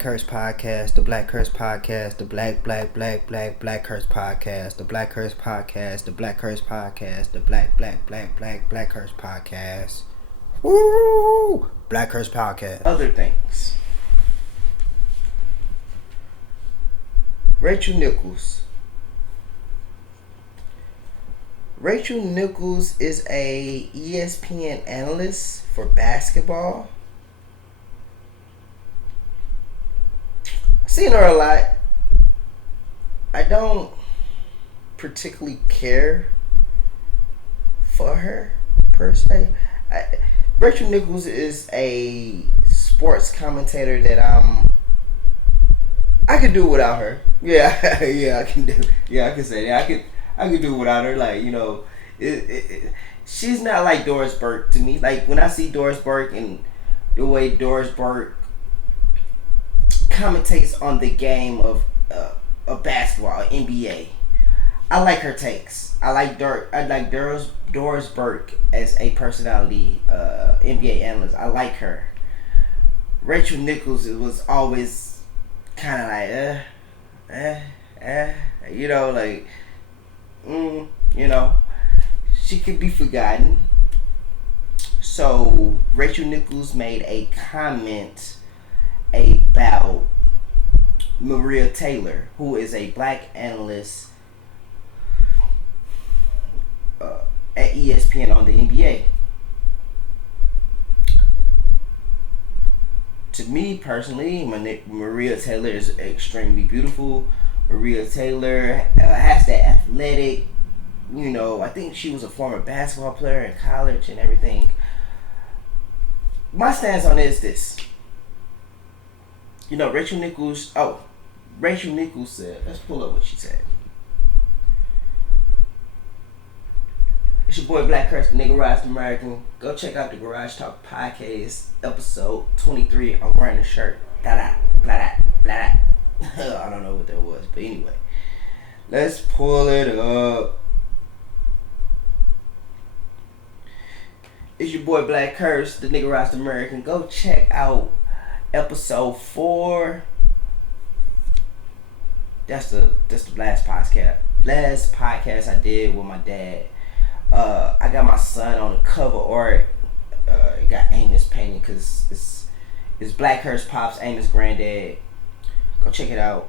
Curse podcast, the BlackCurse podcast, the Black Curse podcast, the BlackCurse podcast, the BlackCurse podcast, the BlackCurse podcast. Woo! BlackCurse podcast. Other things. Rachel Nichols. Rachel Nichols is a ESPN analyst for basketball. Seen her a lot. I don't particularly care for her per se. Rachel Nichols is a sports commentator that I could do without her. Yeah, yeah, I can do. Yeah, I can say that. I could do without her. Like she's not like Doris Burke to me. Like when I see Doris Burke and the way Doris Burke commentates on the game of basketball, NBA. I like her takes. I like Doris Burke as a personality, NBA analyst. I like her. Rachel Nichols was always kind of like, she could be forgotten. So Rachel Nichols made a comment about Maria Taylor, who is a black analyst at ESPN on the NBA. To me personally, Maria Taylor is extremely beautiful. Maria Taylor has that athletic, I think she was a former basketball player in college and everything. My stance on it is this. Rachel Nichols said, let's pull up what she said. It's your boy BlackCurse, the nigga Rise American. Go check out the Garage Talk podcast, episode 23. I'm wearing a shirt. Blah, blah, blah, blah. I don't know what that was, but anyway. Let's pull it up. It's your boy BlackCurse, the nigga Rise American. Go check out episode 4. That's the last podcast I did with my dad. I got my son on the cover art. It got Amos painted because it's BlackCurse Pops, Amos granddad. Go check it out.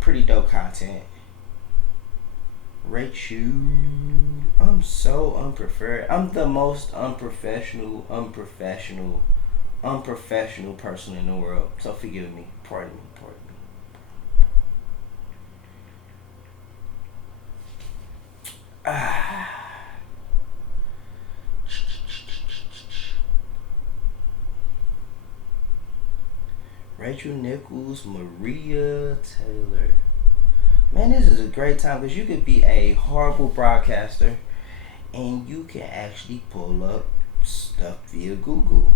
Pretty dope content. Rachel, I'm so unprepared. I'm the most unprofessional person in the world. So forgive me. Pardon me. Rachel Nichols, Maria Taylor. Man, this is a great time because you could be a horrible broadcaster and you can actually pull up stuff via Google.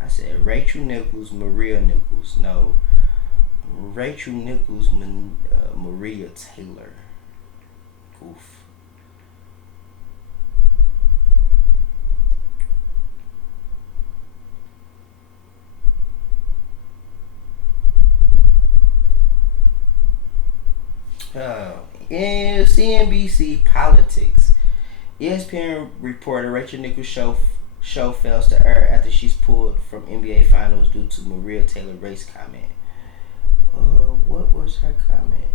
I said Rachel Nichols, Maria Nichols. No, Rachel Nichols, Maria Taylor. Oof. In CNBC politics, ESPN reporter Rachel Nichols' show fails to air after she's pulled from NBA Finals due to Maria Taylor race comment. What was her comment?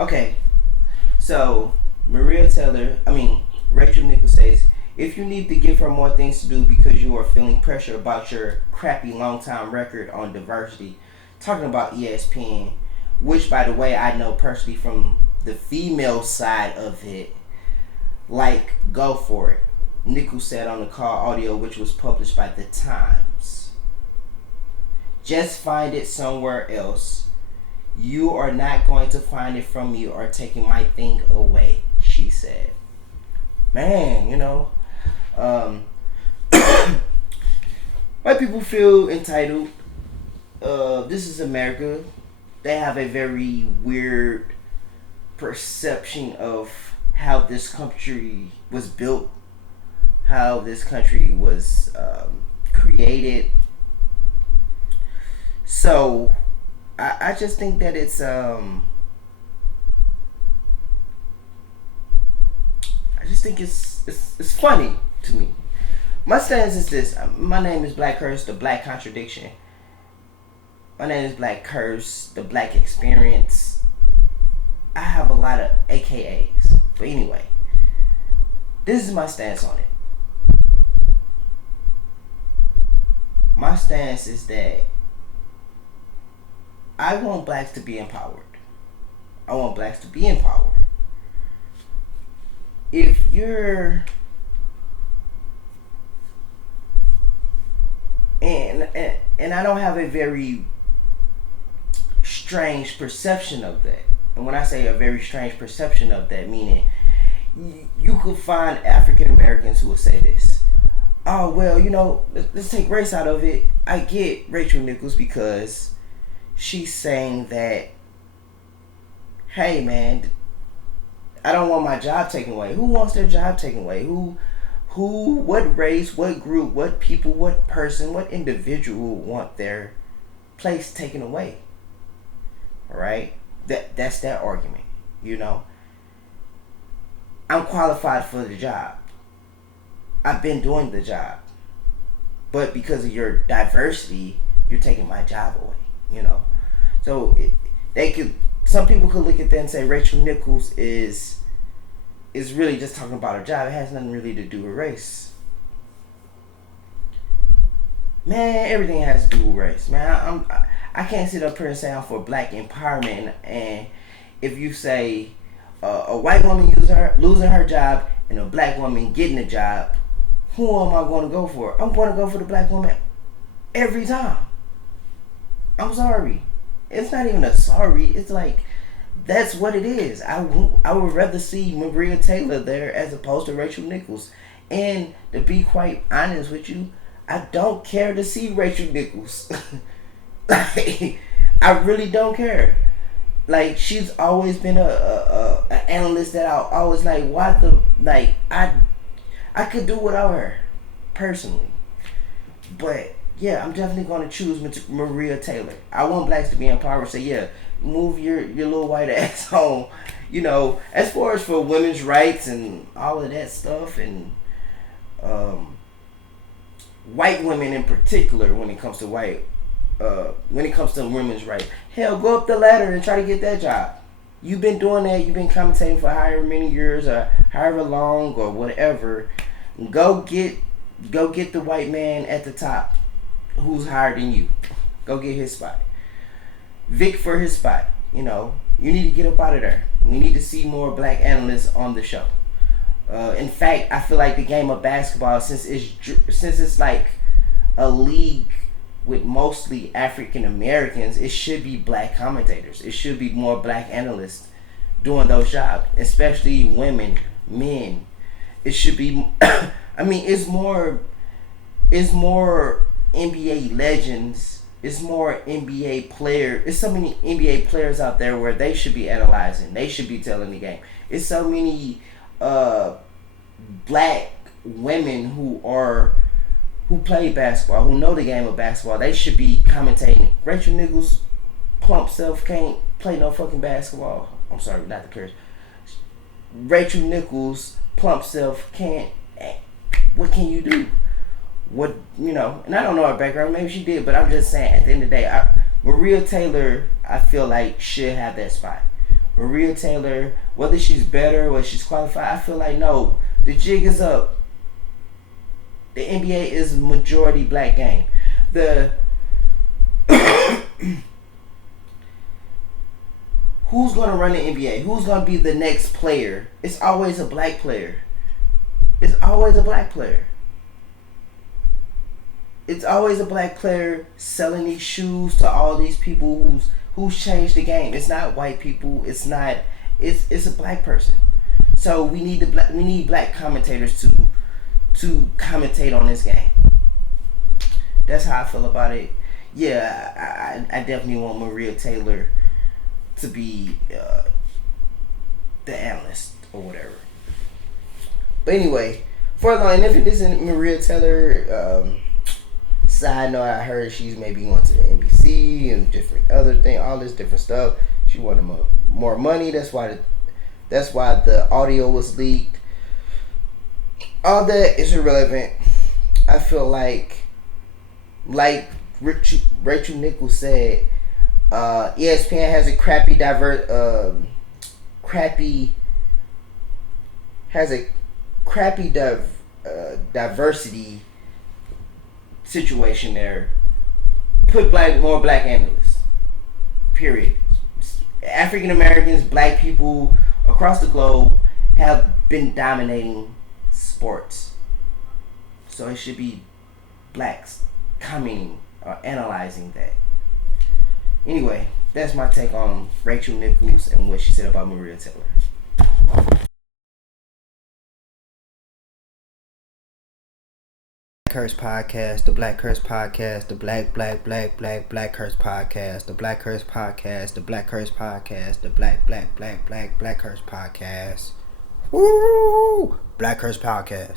Okay, so Rachel Nichols says, if you need to give her more things to do because you are feeling pressure about your crappy long-time record on diversity, talking about ESPN, which by the way I know personally from the female side of it, like, go for it. Nichols said on the call audio, which was published by The Times. Just find it somewhere else. You are not going to find it from me or taking my thing away, she said. Man, white people feel entitled. This is America. They have a very weird perception of how this country was built how this country was created. So I just think that I just think it's funny to me. My stance is this. My name is BlackCurse, the Black Contradiction. My name is BlackCurse, the Black Experience. I have a lot of AKAs. But anyway, this is my stance on it. My stance is that I want blacks to be empowered. I want blacks to be empowered. If you're and I don't have a very strange perception of that. And when I say a very strange perception of that, meaning you could find African Americans who will say this. Oh, well, let's take race out of it. I get Rachel Nichols because she's saying that, hey, man, I don't want my job taken away. Who wants their job taken away? What race, what group, what people, what person, what individual want their place taken away? All right? That's that argument, I'm qualified for the job. I've been doing the job. But because of your diversity, you're taking my job away, So some people could look at that and say Rachel Nichols is really just talking about her job. It has nothing really to do with race. Man, everything has to do with race. Man, I can't sit up here and say I'm for black empowerment, and if you say a white woman losing her job and a black woman getting a job, who am I going to go for? I'm going to go for the black woman every time. I'm sorry. It's not even a sorry. It's like, that's what it is. I would rather see Maria Taylor there as opposed to Rachel Nichols. And to be quite honest with you, I don't care to see Rachel Nichols. Like, I really don't care. Like, she's always been a analyst that I always I could do without her, personally. But yeah, I'm definitely going to choose Maria Taylor. I want blacks to be empowered. So yeah, move your little white ass home. As far as for women's rights and all of that stuff, and white women in particular, when it comes to women's rights, hell, go up the ladder and try to get that job. You've been doing that. You've been commentating for however many years or however long or whatever. Go get the white man at the top who's higher than you. Go get his spot. Vic for his spot. You need to get up out of there. We need to see more black analysts on the show. In fact, I feel like the game of basketball, since it's like a league with mostly African Americans, it should be black commentators. It should be more black analysts doing those jobs, especially women, men. It should be. It's more NBA legends. It's more NBA players. It's so many NBA players out there where they should be analyzing. They should be telling the game. It's so many black women who play basketball, who know the game of basketball. They should be commentating. Rachel Nichols' plump self can't play no fucking basketball. I'm sorry, not the curse. Rachel Nichols' plump self can't. What can you do? And I don't know her background. Maybe she did, but I'm just saying. At the end of the day, Maria Taylor, I feel like should have that spot. Maria Taylor, whether she's better or she's qualified, I feel like no. The jig is up. The NBA is a majority black game. Who's gonna run the NBA? Who's gonna be the next player? It's always a black player. It's always a black player. It's always a black player selling these shoes to all these people who's changed the game. It's not white people. It's not. It's a black person. So we need black commentators to commentate on this game. That's how I feel about it. Yeah, I definitely want Maria Taylor to be the analyst or whatever. But anyway, For long, and if it isn't Maria Taylor, side note, I heard she's maybe going to the NBC and different other thing, all this different stuff. She wanted more money. That's why the audio was leaked. All that is irrelevant. I feel like Rachel Nichols said, ESPN has a crappy diversity situation there. Put more black analysts. Period. African Americans, black people across the globe have been dominating sports. So it should be blacks commenting or analyzing that. Anyway, that's my take on Rachel Nichols and what she said about Maria Taylor. Curse podcast, the BlackCurse podcast, the Black Curse podcast, the BlackCurse podcast, the BlackCurse podcast, the BlackCurse podcast. Woo! BlackCurse podcast.